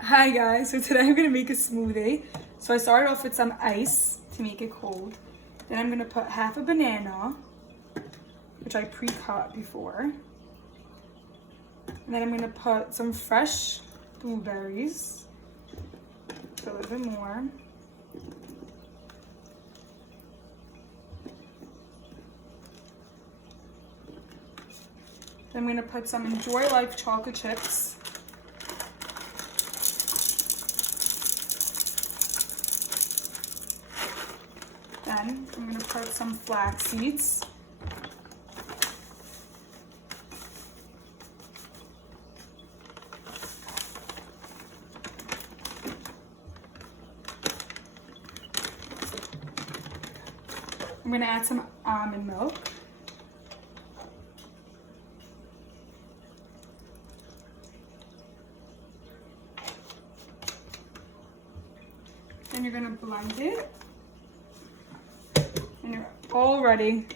Hi guys, so today I'm gonna make a smoothie. So I started off with some ice to make it cold. Then I'm gonna put half a banana, which I pre-cut before. And then I'm gonna put some fresh blueberries, a little bit more. Then I'm gonna put some Enjoy Life chocolate chips. Then I'm gonna put some flax seeds. I'm gonna add some almond milk. Then you're gonna blend it. And you're all ready